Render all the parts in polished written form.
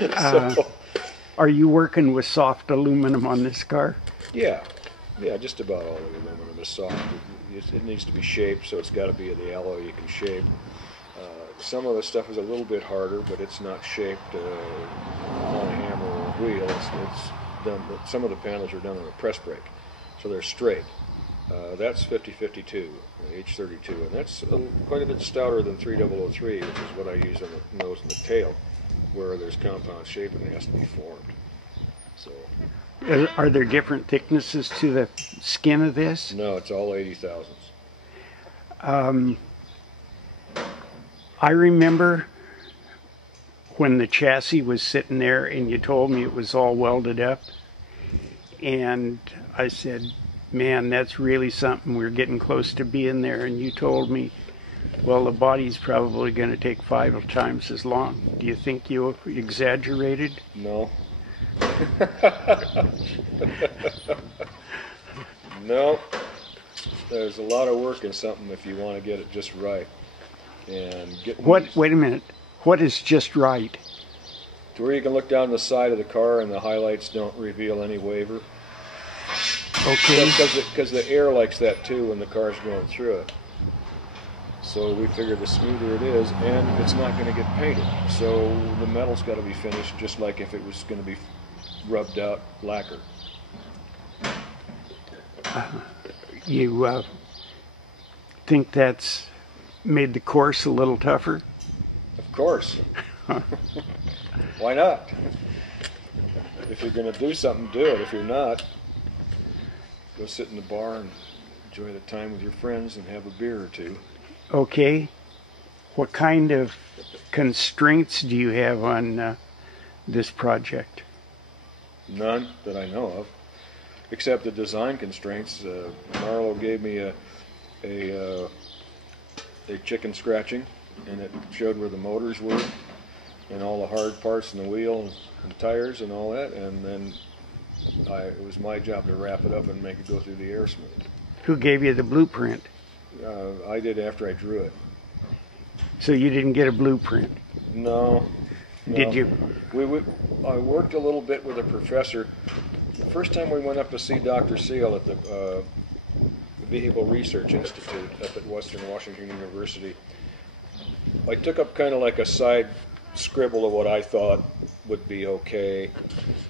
So, Are you working with soft aluminum on this car? yeah, yeah, just about all the aluminum is soft. It needs to be shaped, so it's got to be the alloy you can shape. Some of the stuff is a little bit harder, but it's not shaped on a hammer or a wheel. It's done. Some of the panels are done on a press brake, so they're straight. That's 5052, H32, and that's quite a bit stouter than 3003, which is what I use on the nose and the tail, where there's compound shape and it has to be formed. So. Are there different thicknesses to the skin of this? No, it's all 80 thousandths. I remember when the chassis was sitting there and you told me it was all welded up, and I said, man, that's really something. We're getting close to being there. And you told me, well, the body's probably going to take 5 times as long. Do you think you exaggerated? No. No. There's a lot of work in something if you want to get it just right. And wait a minute. What is just right? To where you can look down the side of the car and the highlights don't reveal any waver. Okay. Because the air likes that too when the car's going through it. So we figure the smoother it is, and it's not going to get painted. So the metal's got to be finished just like if it was going to be rubbed out lacquer. You think that's made the course a little tougher? Of course. Why not? If you're going to do something, do it. If you're not, go sit in the bar and enjoy the time with your friends and have a beer or two. Okay. What kind of constraints do you have on this project? None that I know of, except the design constraints. Marlo gave me a chicken scratching, and it showed where the motors were and all the hard parts in the wheel and tires and all that, and then it was my job to wrap it up and make it go through the air smooth. Who gave you the blueprint? I did after I drew it. So you didn't get a blueprint? No. Did you? I worked a little bit with a professor. The first time we went up to see Dr. Seal at the Vehicle Research Institute up at Western Washington University, I took up kind of like a side scribble of what I thought would be okay,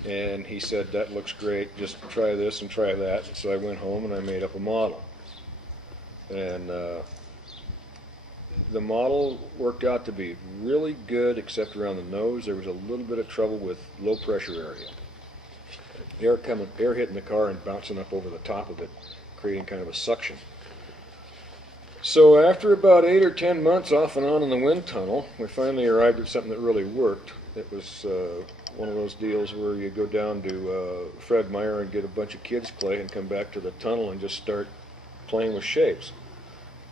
and he said, that looks great, just try this and try that. So I went home and I made up a model. And the model worked out to be really good, except around the nose. There was a little bit of trouble with low pressure area. Air hitting the car and bouncing up over the top of it, creating kind of a suction. So after about 8 or 10 months off and on in the wind tunnel, we finally arrived at something that really worked. It was one of those deals where you go down to Fred Meyer and get a bunch of kids clay and come back to the tunnel and just start playing with shapes.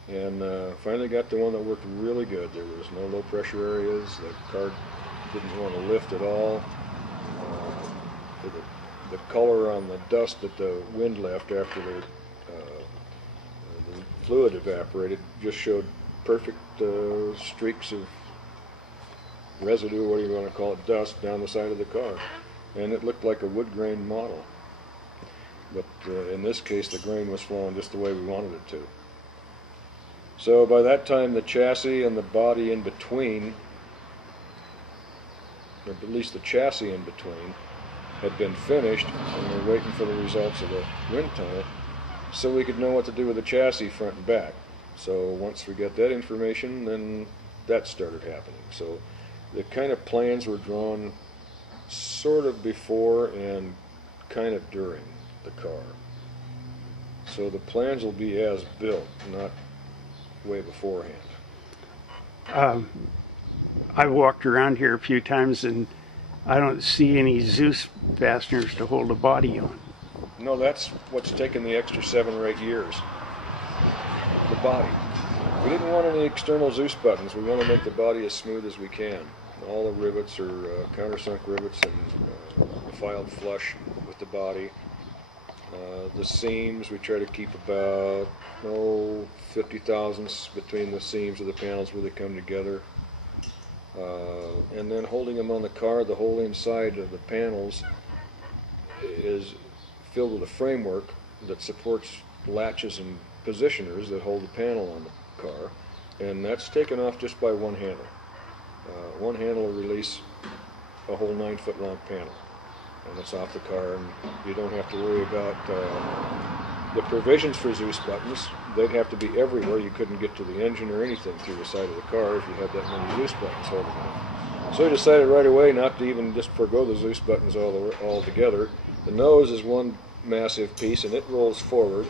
And finally got the one that worked really good. There was no low pressure areas. The car didn't want to lift at all. The color on the dust that the wind left after the fluid evaporated just showed perfect streaks of residue, what do you want to call it, dust down the side of the car. And it looked like a wood grain model. But in this case, the grain was flowing just the way we wanted it to. So by that time, the chassis and the body in between, or at least the chassis in between, had been finished, and we were waiting for the results of the wind tunnel so we could know what to do with the chassis front and back. So once we got that information, then that started happening. So the kind of plans were drawn sort of before and kind of during the car. So the plans will be as built, not way beforehand. I've walked around here a few times and I don't see any Zeus fasteners to hold a body on. No, that's what's taken the extra 7 or 8 years. The body. We didn't want any external Zeus buttons. We want to make the body as smooth as we can. All the rivets are countersunk rivets and filed flush with the body. The seams, we try to keep about 50 thousandths between the seams of the panels where they come together. And then holding them on the car, the whole inside of the panels is filled with a framework that supports latches and positioners that hold the panel on the car, and that's taken off just by one handle. One handle will release a whole 9-foot long panel, and it's off the car, and you don't have to worry about the provisions for Zeus buttons. They'd have to be everywhere. You couldn't get to the engine or anything through the side of the car if you had that many Zeus buttons holding on. So we decided right away not to even just forego the Zeus buttons altogether. The nose is one massive piece, and it rolls forward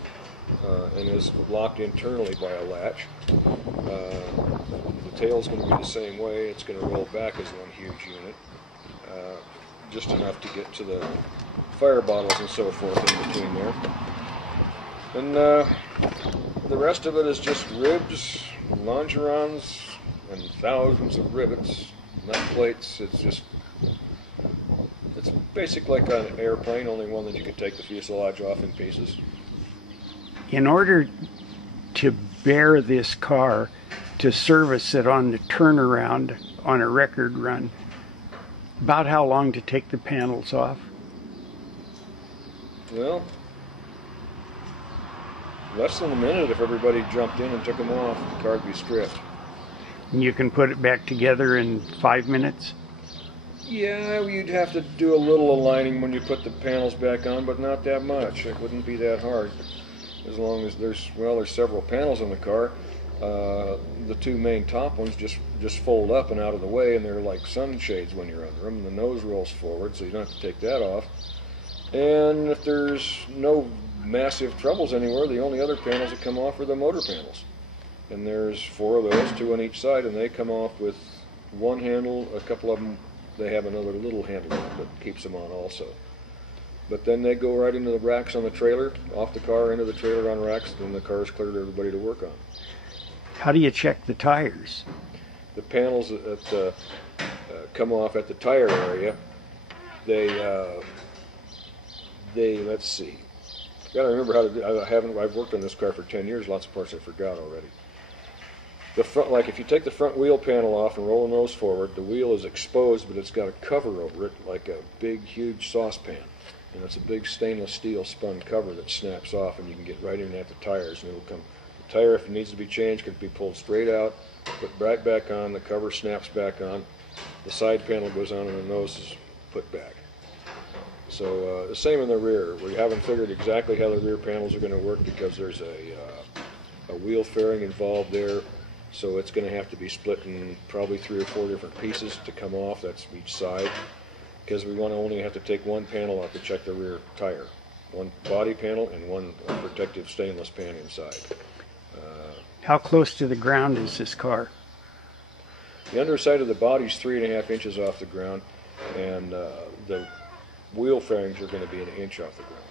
and is locked internally by a latch. The tail's going to be the same way. It's going to roll back as one huge unit, just enough to get to the fire bottles and so forth in between there. And the rest of it is just ribs, longerons, and thousands of rivets, nut plates. It's basic like an airplane, only one that you could take the fuselage off in pieces. In order to bear this car, to service it on the turnaround on a record run, about how long to take the panels off? Well, less than a minute if everybody jumped in and took them off. The car would be stripped. And you can put it back together in 5 minutes? Yeah, you'd have to do a little aligning when you put the panels back on, but not that much. It wouldn't be that hard. As long as there's several panels on the car. The two main top ones just fold up and out of the way, and they're like sunshades when you're under them. The nose rolls forward, so you don't have to take that off. And if there's no massive troubles anywhere, the only other panels that come off are the motor panels. And there's 4 of those, 2 on each side, and they come off with one handle. A couple of them, they have another little handle that keeps them on also. But then they go right into the racks on the trailer, off the car, into the trailer on racks, and the car's cleared to everybody to work on. How do you check the tires? The panels that come off at the tire area, they let's see. Got to remember how to do. I've worked on this car for 10 years. Lots of parts I forgot already. The front, like if you take the front wheel panel off and roll the nose forward, the wheel is exposed, but it's got a cover over it, like a big, huge saucepan. And it's a big stainless steel spun cover that snaps off, and you can get right in at the tires, and it'll come. The tire, if it needs to be changed, can be pulled straight out, put right back on. The cover snaps back on. The side panel goes on, and the nose is put back. So the same in the rear. We haven't figured exactly how the rear panels are going to work because there's a wheel fairing involved there. So it's going to have to be split in probably 3 or 4 different pieces to come off. That's each side. Because we want to only have to take one panel off to check the rear tire. One body panel and one protective stainless pan inside. How close to the ground is this car? The underside of the body is 3.5 inches off the ground, and the wheel fairings are going to be 1 inch off the ground.